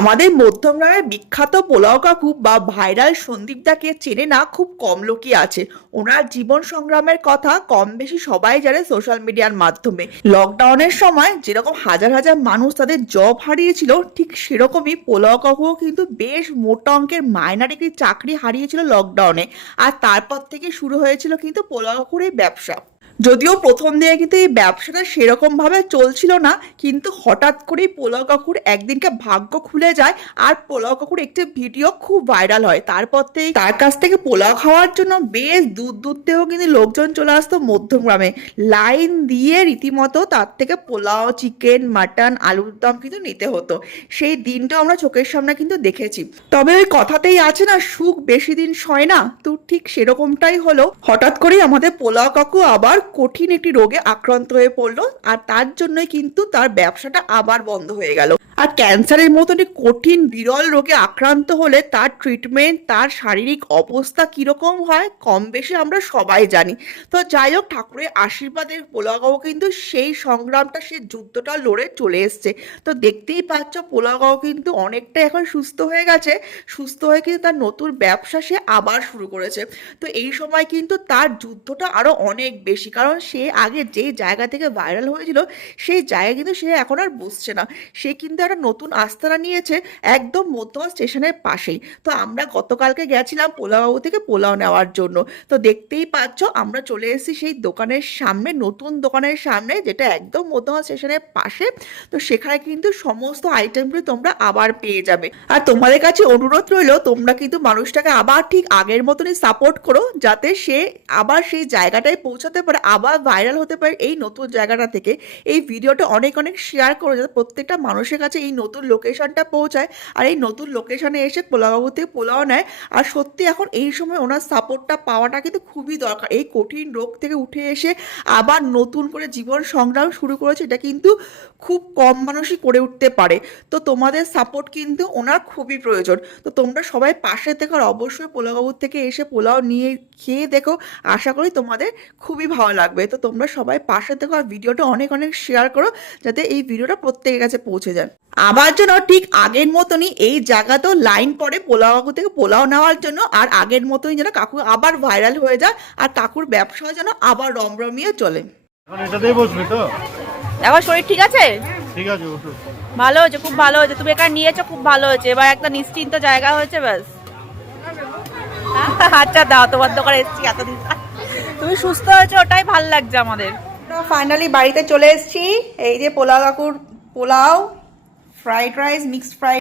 আমাদের মধ্যমগ্রামের বিখ্যাত পোলাও কাকু বা ভাইরাল সন্দীপদাকে চেনে না খুব কম লোকই আছে। ওনার জীবন সংগ্রামের কথা কম বেশি সবাই জানে সোশ্যাল মিডিয়ার মাধ্যমে। লকডাউনের সময় যেরকম হাজার হাজার মানুষ তাদের জব হারিয়েছিল, ঠিক সেরকমই পোলাও কাকুও কিন্তু বেশ মোটা অঙ্কের মাইনার একটি চাকরি হারিয়েছিল লকডাউনে। আর তারপর থেকে শুরু হয়েছিল কিন্তু পোলাও কাকুর এই ব্যবসা। যদিও প্রথম দিকে কিন্তু এই ব্যবসাটা সেরকম ভাবে চলছিল না, কিন্তু হঠাৎ করেই পোলাও কাকুর একদিনকে ভাগ্য খুলে যায় আর পোলাও কাকুর একটি ভিডিও খুব ভাইরাল হয়। তারপর থেকে তার কাছ থেকে পোলাও খাওয়ার জন্য বেশ দূর দূর থেকেও কিন্তু লোকজন চলে আসতো মধ্যমগ্রামে, লাইন দিয়ে রীতিমতো তার থেকে পোলাও, চিকেন, মাটন, আলুর দম কিন্তু নিতে হতো। সেই দিনটা আমরা চোখের সামনে কিন্তু দেখেছি। তবে ওই কথাতেই আছে না, সুখ বেশি দিন সয় না, তো ঠিক সেরকমটাই হলো। হঠাৎ করেই আমাদের পোলাও কাকু আবার কঠিন একটি রোগে আক্রান্ত হয়ে পড়লো, আর তার জন্যই কিন্তু তার ব্যবসাটা আবার বন্ধ হয়ে গেল। আর ক্যান্সারের মতন একটি কঠিন বিরল রোগে আক্রান্ত হলে তার ট্রিটমেন্ট, তার শারীরিক অবস্থা কিরকম হয় কম বেশি আমরা সবাই জানি। তো যাই হোক, ঠাকুরের আশীর্বাদে পোলাও কাকু কিন্তু সেই সংগ্রামটা, সেই যুদ্ধটা লড়ে চলে এসছে। তো দেখতেই পাচ্ছ পোলাও কাকু কিন্তু অনেকটা এখন সুস্থ হয়ে গেছে। সুস্থ হয়ে কিন্তু তার নতুন ব্যবসা সে আবার শুরু করেছে। তো এই সময় কিন্তু তার যুদ্ধটা আরো অনেক বেশি, কারণ সে আগে যে জায়গা থেকে ভাইরাল হয়েছিল সেই জায়গায় কিন্তু সে এখন আর বসছে না। সে কিন্তু একটা নতুন আস্তানা নিয়েছে একদম মধ্যমা স্টেশনের পাশেই। তো আমরা গতকালকে গেছিলাম পোলাও থেকে পোলাও নেওয়ার জন্য। তো দেখতেই পাচ্ছ আমরা চলে এসেছি সেই দোকানের সামনে, নতুন দোকানের সামনে, যেটা একদম মধ্যমা স্টেশনের পাশে। তো সেখানে কিন্তু সমস্ত আইটেমগুলো তোমরা আবার পেয়ে যাবে। আর তোমাদের কাছে অনুরোধ রইল, তোমরা কিন্তু মানুষটাকে আবার ঠিক আগের মতনই সাপোর্ট করো, যাতে সে আবার সেই জায়গাটায় পৌঁছাতে পারে, আবার ভাইরাল হতে পারে এই নতুন জায়গাটা থেকে। এই ভিডিওটা অনেক অনেক শেয়ার করো, যাতে প্রত্যেকটা মানুষের কাছে এই নতুন লোকেশনটা পৌঁছায়, আর এই নতুন লোকেশনে এসে পোলাও থেকে পোলাও নেয়। আর সত্যি এখন এই সময় ওনার সাপোর্টটা পাওয়াটা কিন্তু খুবই দরকার। এই কঠিন রোগ থেকে উঠে এসে আবার নতুন করে জীবন সংগ্রাম শুরু করেছে, এটা কিন্তু খুব কম মানুষই করে উঠতে পারে। তো তোমাদের সাপোর্ট কিন্তু ওনার খুবই প্রয়োজন। তো তোমরা সবাই পাশে থেকে, আর অবশ্যই পোলাও থেকে এসে পোলাও নিয়ে খেয়ে দেখো, আশা করি তোমাদের খুবই ভালো লাগবে। তো তোমরা সবাই পাশে থেকো আর ভিডিওটা অনেক অনেক শেয়ার করো, যাতে এই ভিডিওটা প্রত্যেকের কাছে পৌঁছে যায়। আবার যেন ঠিক আগের মতনই এই জায়গাতেও লাইন পড়ে পোলাও কাকু থেকে পোলাও নেওয়ার জন্য, আর আগের মতনই যেন কাকু আবার ভাইরাল হয়ে যায়, আর কাকুর ব্যবসাও যেন আবার রমরমিয়ে চলে। এখন এটাতেই বসবে তো? এখন শরীর ঠিক আছে? ঠিক আছে, ওষুধ ভালো হয়েছে, খুব ভালো হয়েছে। তুমি এখানে নিয়েছো, খুব ভালো হয়েছে। এবার একটা নিশ্চিন্ত জায়গা হয়েছে, ব্যাস। আচ্ছা দাও, তোমার দোকানে এসেছি এতদিন, তুমি সুস্থ হয়েছো, ওটাই ভাল লাগছে আমাদের। ফাইনালি বাড়িতে চলে এসেছি। এই যে পোলাও কাকুর pulao, fried rice, mixed fried